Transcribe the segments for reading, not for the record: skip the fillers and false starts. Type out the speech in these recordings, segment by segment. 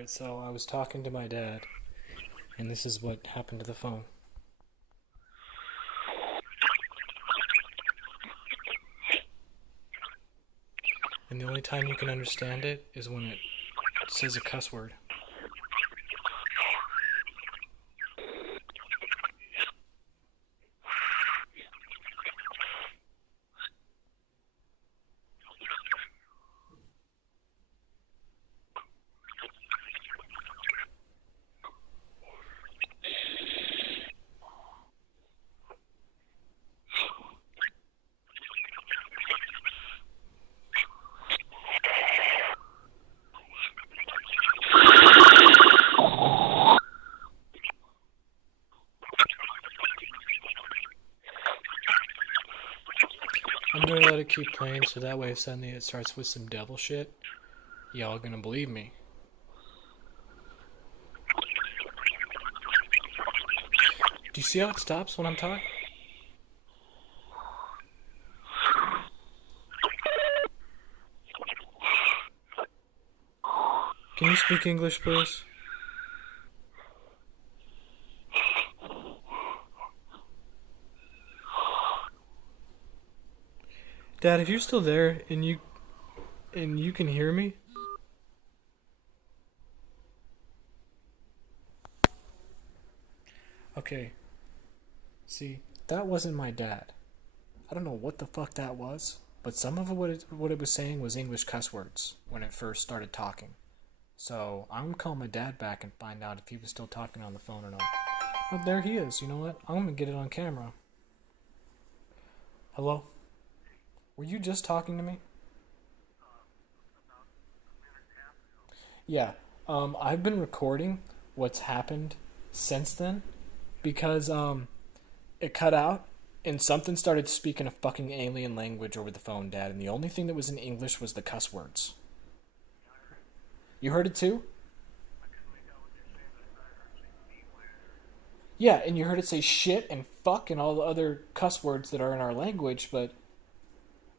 Alright, so I was talking to my dad, and this is what happened to the phone. And the only time you can understand it is when it says a cuss word. I'm gonna let it keep playing so that way if suddenly it starts with some devil shit, y'all gonna believe me. Do you see how it stops when I'm talking? Can you speak English, please? Dad, if you're still there and you can hear me, okay. See, that wasn't my dad. I don't know what the fuck that was, but some of what it was saying was English cuss words when it first started talking. So I'm gonna call my dad back and find out if he was still talking on the phone or not. Oh, there he is. You know what? I'm gonna get it on camera. Hello? Were you just talking to me? Yeah. I've been recording what's happened since then because it cut out and something started speaking a fucking alien language over the phone, Dad, and the only thing that was in English was the cuss words. You heard it too? Yeah, and you heard it say shit and fuck and all the other cuss words that are in our language, but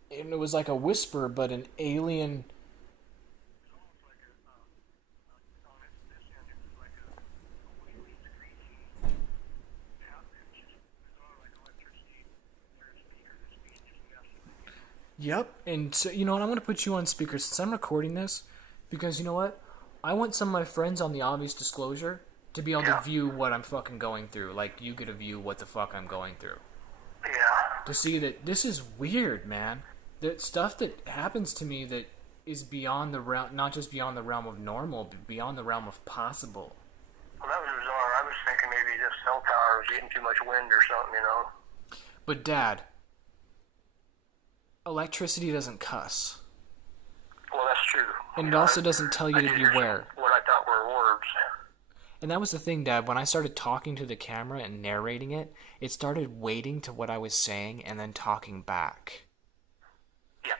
it was like a whisper, but an alien. Yep. And so, you know what? I'm going to put you on speaker since I'm recording this because you know what? I want some of my friends on the obvious disclosure to be able to Yeah, view what I'm fucking going through. Like, you get to view what the fuck I'm going through. yeah. To see that this is weird, man. That stuff that happens to me that is beyond the realm, not just beyond the realm of normal, but beyond the realm of possible. Well, that was bizarre. I was thinking maybe this cell tower was getting too much wind or something. But, Dad, electricity doesn't cuss. Well, that's true. And it also doesn't tell I you to did hear some beware. what I thought were words. And that was the thing, Dad. When I started talking to the camera and narrating it, it started waiting to what I was saying and then talking back. Yeah.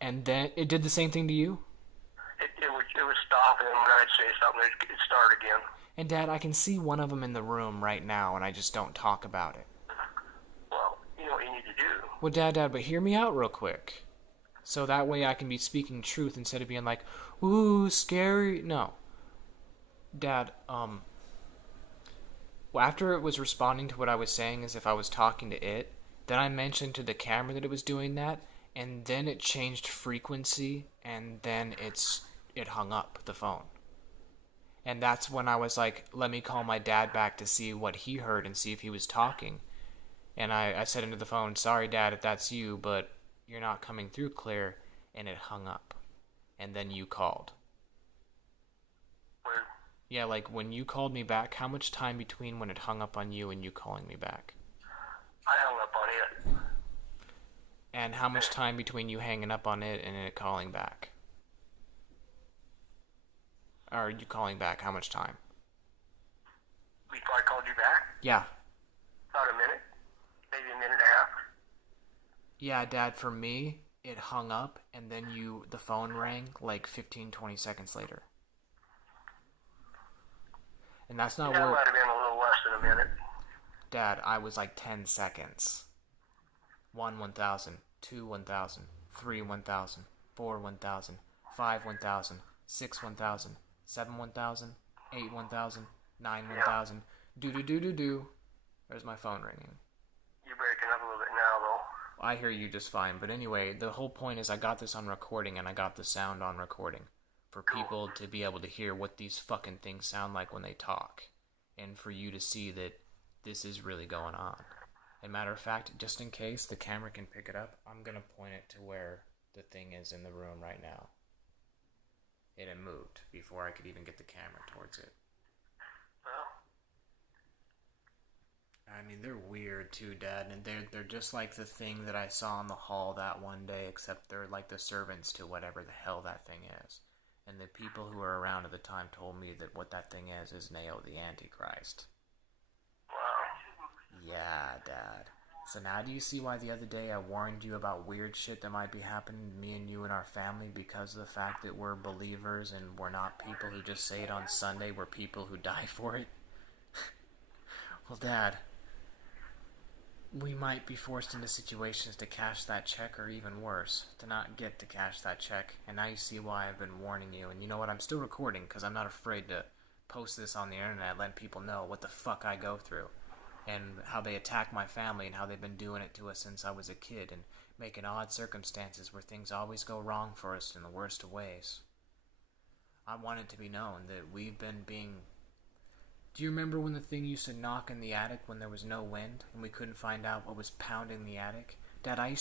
And then it did the same thing to you? It would stop, and then when I'd say something, it'd start again. And Dad, I can see one of them in the room right now, and I just don't talk about it. Well, you know what you need to do. Well, Dad, but hear me out real quick. So that way I can be speaking truth instead of being like, ooh, scary. No. Dad, well, after it was responding to what I was saying as if I was talking to it, then I mentioned to the camera that it was doing that, and then it changed frequency, and then it hung up the phone. And that's when I was like, let me call my dad back to see what he heard and see if he was talking. And I said into the phone, sorry, Dad, if that's you, but you're not coming through clear, and it hung up. And then you called. Weird. Yeah, like when you called me back, how much time between when it hung up on you and you calling me back? I hung up on it. And how much time between you hanging up on it and it calling back? Or you calling back, how much time? Before I called you back, Yeah. about a minute, maybe a minute and a half. Yeah, Dad, for me, it hung up and then the phone rang like 15, 20 seconds later. And that's not Yeah, it where, might have been a little less than a minute. Dad, I was like 10 seconds. 1, 1,000, 2, 1,000, 3, 1,000, 4, 1,000, 5, 1,000, 6, 1,000, 7 1000, 8 1000, 9 1000. Do. There's my phone ringing. You're breaking up a little bit now, though. I hear you just fine, but anyway, the whole point is I got this on recording and I got the sound on recording for people to be able to hear what these fucking things sound like when they talk, and for you to see that this is really going on. As a matter of fact, just in case the camera can pick it up, I'm gonna point it to where the thing is in the room right now. It had moved before I could even get the camera towards it. Well, I mean, they're weird too, Dad, and they're just like the thing that I saw in the hall that one day, except they're like the servants to whatever the hell that thing is. And the people who were around at the time told me that what that thing is Neo the Antichrist. wow. Yeah, Dad. So now do you see why the other day I warned you about weird shit that might be happening to me and you and our family because of the fact that we're believers and we're not people who just say it on Sunday, we're people who die for it? Well, Dad, we might be forced into situations to cash that check, or even worse, to not get to cash that check. And now you see why I've been warning you. And you know what? I'm still recording because I'm not afraid to post this on the internet, let people know what the fuck I go through, and how they attack my family, and how they've been doing it to us since I was a kid, and making odd circumstances where things always go wrong for us in the worst of ways. I want it to be known that we've been being... Do you remember when the thing used to knock in the attic when there was no wind, and we couldn't find out what was pounding the attic? Dad, I used